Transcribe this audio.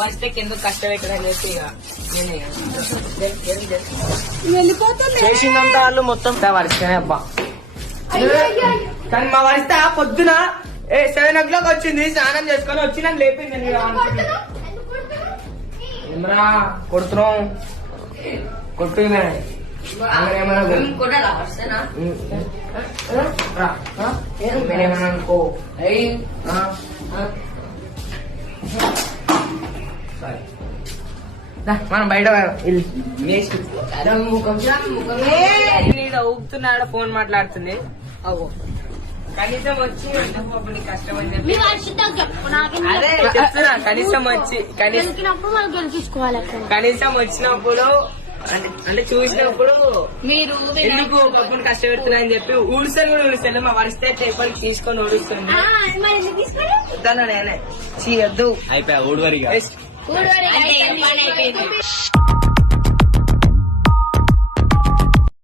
వస్తే ఎందుకు కష్టపెట్టదని చెప్పి చేసిందంతా వాళ్ళు మొత్తం వరిస్తేనే అబ్బా. కానీ మా వరిస్తే పొద్దున 7 o'clock వచ్చింది, స్నానం చేసుకొని వచ్చి నన్ను లేపింది. ఏమరా కొడుతున్నాం కొట్టు ఏమన్నా అనుకో. మనం బయట ఊపుతున్నాడు, ఫోన్ మాట్లాడుతుంది. కనీసం వచ్చి కష్టం అని చెప్పి అదే చెప్తున్నా. కనీసం వచ్చి కనీసం వచ్చినప్పుడు అంటే చూసినప్పుడు మీరు ఎందుకు ఒకప్పుడు కష్టపెడుతున్నా అని చెప్పి ఊడుస్తాను కూడా ఊడుస్తాను. మా వరిస్తే ఎప్పటికి తీసుకొని ఊడుస్తుంది. నేనే చేయొద్దు. అయిపోయా ఊడువరిగా.